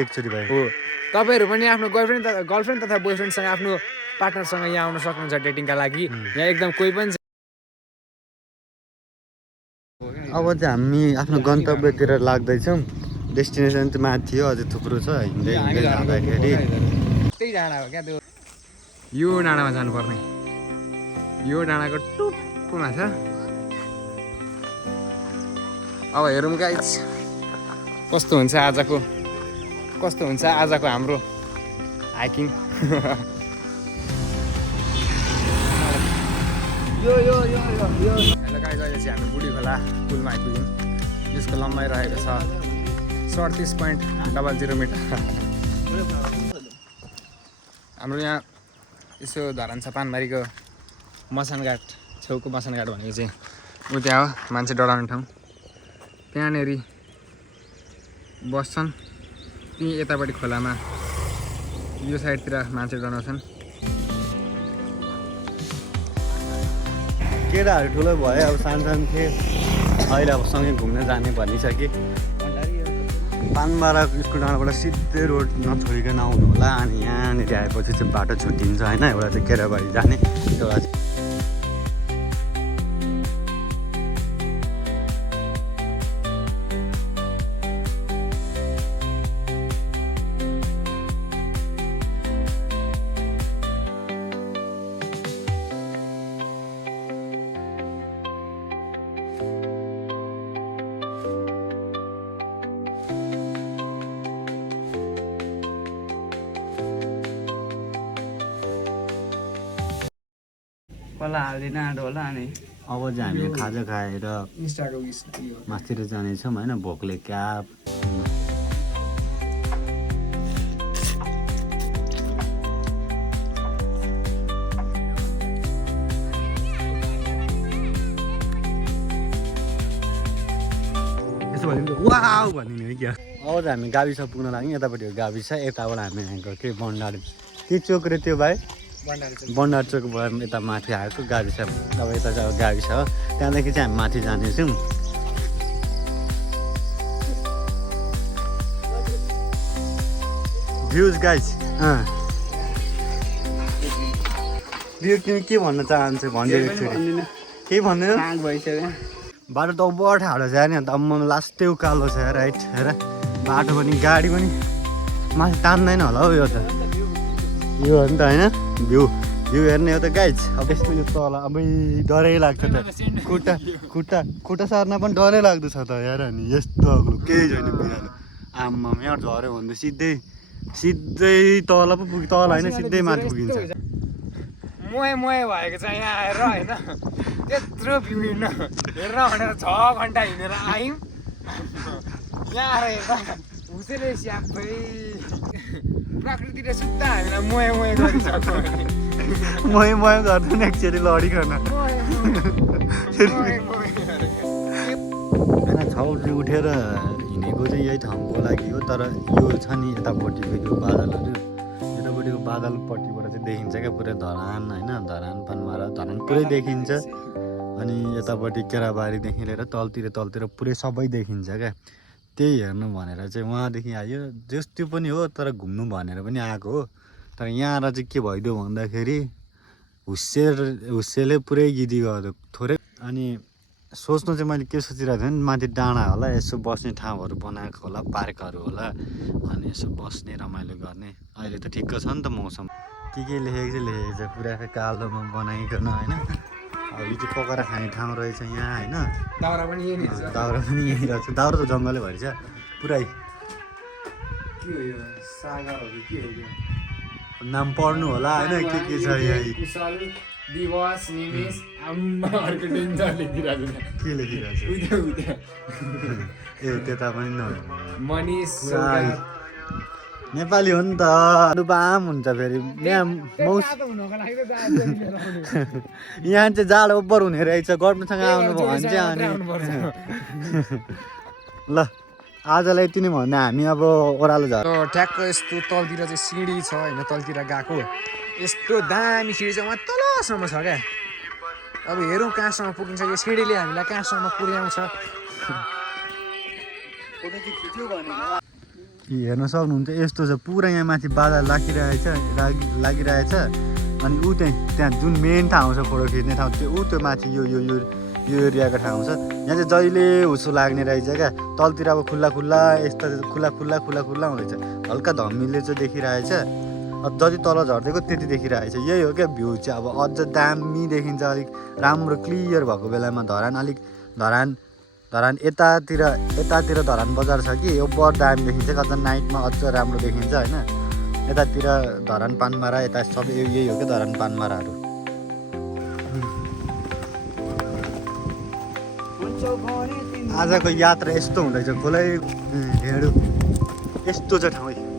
एकचोटि भयो हो तपाईहरु पनि आफ्नो गर्लफ्रेन्ड तथा बोयफ्रेन्डसँग आफ्नो पार्टनरसँग यहाँ आउन सक्नुहुन्छ डेटिङका लागि यहाँ एकदम कोही पनि अब चाहिँ हामी आफ्नो गन्तव्यतिर लाग्दैछौँ डेस्टिनेसन चाहिँ माथि हो अझै थुप्रो छ हिँड्दै हिँड्दै जाँदाखेरि त्यही डाँडा हो क्या त्यो यो डाँडामा जानुपर्ने यो डाँडाको टुप्पोमा छ अब हेरौँ गाइस कस्तो हुन्छ आजको हाम्रो हाइकिङ हेलो गाइस अहिले चाहिँ हामी बुढी खोला पुलमा आइपुग्यौँ यसको लम्बाइ रहेको छ 37.00 मिटर हाम्रो यहाँ यसो धरान छ पानबारीको मसानघाट छेउको मसानघाट भनेको चाहिँ ऊ त्यहाँ हो मान्छे डराउने ठाउँ त्यहाँनेरि बस्छन् ती यतापट्टि खोलामा यो साइडतिर मान्छे डराउँछन् केटाहरू ठुलो भयो अब सानो थिए अहिले अब सँगै घुम्न जाने भनिसके पानबारा स्कुल डाँडाबाट सिधै रोड नछोडिकन आउनु होला अनि यहाँनिर आएपछि चाहिँ बाटो छुट्टिन्छ होइन एउटा चाहिँ केराबारी जाने एउटा चाहिँ कला हाल्दिन आँटो होला अनि अब चाहिँ हामी खाजा खाएर माथितिर जानेछौँ होइन भोकले क्याप यसो भने वाउ भनिदिने है क्या अब चाहिँ हामी गाविस पुग्न लाग्यौँ यतापट्टि गाविस छ यताबाट हामी यहाँको के बन्डार के चोक रे त्यो भाइ बन्डार चोकबाट यता माथि आएको गाविस अब यता चाहिँ अब गाविस हो त्यहाँदेखि चाहिँ हामी माथि जानेछौँ भ्युज गाइस भ्यू के भन्न चाहन्छु भनिदिएको एकचोटि केही भन्दैन बाटो त अब ठाडो छ नि अन्त अब म लास्टै उकालो छ राइट हेर बाटो पनि गाडी पनि माथि तान्दैन होला हौ यो त यो हो नि त होइन भ्यू हेर्ने हो त गाइज अब यस्तो यो तल अब डरै लाग्छ त खुट्टा सार्न पनि डरै लाग्दछ त हेर नि यस्तो अग्लो केही छैन बिरालो आम्मा यहाँ झऱ्यो भने त सिधै तल पो पुग्यो तल होइन सिधै माथि पुगिन्छ मोए भएको छ यहाँ आएर होइन त्यत्रो भ्यू हिँड्न हेरेर भनेर 6 घन्टा हिँडेर आयौँ यहाँ आएर हेर्दा हुसेले स्यापै प्रकृतिले सुत्दा हामीलाई मोए गरिसक्यो मोए गर्दैन एकचोटि लडिकन होइन 6 बजी उठेर हिँडेको चाहिँ यही ठाउँको लागि हो तर यो छ नि यतापट्टिको यो बादलहरू यतापट्टिको बादलपट्टिबाट चाहिँ देखिन्छ क्या पुरै धरान होइन धरान पानबारा धरान पुरै देखिन्छ अनि यतापट्टि केराबारीदेखि लिएर तलतिर पुरै सबै देखिन्छ क्या त्यही हेर्नु भनेर चाहिँ उहाँदेखि आयो जस त्यो पनि हो तर घुम्नु भनेर पनि आएको हो तर यहाँ आएर चाहिँ के भइदियो भन्दाखेरि हुस्सेले पुरै गिदी गर्यो थोरै अनि सोच्नु चाहिँ मैले के सोचिरहेको थिएँ नि माथि डाँडा होला यसो बस्ने ठाउँहरू बनाएको होला पार्कहरू होला अनि यसो बस्ने रमाइलो गर्ने अहिले त ठिक्क छ नि त मौसम के लेखेको छ पुरा कालोमा बनाइकन होइन अब यो चाहिँ पकाएर खाने ठाउँ रहेछ यहाँ होइन दाउरा पनि यही रहेछ दाउरा त जङ्गलै भएछ पुरै के हो यो सागरहरू के हो यो नाम पढ्नु होला होइन के छ यहाँ कुशल दिवस निमेश आम्मा अर्को डेन्जर लेखिरहेको छ के लेखिरहेको छ ए त्यता पनि न मनिष नेपाली हो नि त बाम हुन्छ फेरि यहाँ यहाँ चाहिँ जाडो ओभर हुने रहेछ गर्मीसँग आउनुभयो भने चाहिँ ल आजलाई यति नै भन्दा हामी अब ओह्रालो झर ठ्याक्क यस्तो तलतिर चाहिँ सिँढी छ होइन तलतिर गएको यस्तो दामी सिँढी चाहिँ उहाँ तलसम्म छ क्या अब हेरौँ कहाँसम्म पुगिन्छ यो सिँढीले हामीलाई कहाँसम्म पुर्याउँछ हेर्न सक्नुहुन्छ यस्तो छ पुरा यहाँ माथि बादल लागिरहेछ अनि ऊ त्यहाँ जुन मेन ठाउँ छ फोटो खिच्ने ठाउँ त्यो माथि यो एरियाको ठाउँ छ। यहाँ चाहिँ जहिले हुसो लाग्ने रहेछ क्या, तलतिर अब खुल्ला यस्तो खुल्ला हुँदैछ, हल्का धमिलो चाहिँ देखिरहेछ। अब जति तल झर्दैको त्यति देखिरहेछ। यही हो क्या भ्यू चाहिँ, अब अझ दामी देखिन्छ अलिक राम्रो क्लियर भएको बेलामा। धरान यतातिर धरान बजार छ कि यो बर दामी देखिन्छ, अझ नाइटमा अझ राम्रो देखिन्छ होइन। यतातिर धरान पानमारा यता सबै यही हो क्या धरान पानमाराहरू। आजको यात्रा यस्तो हुँदैछ, खोलै हेडो यस्तो छ ठाउँ।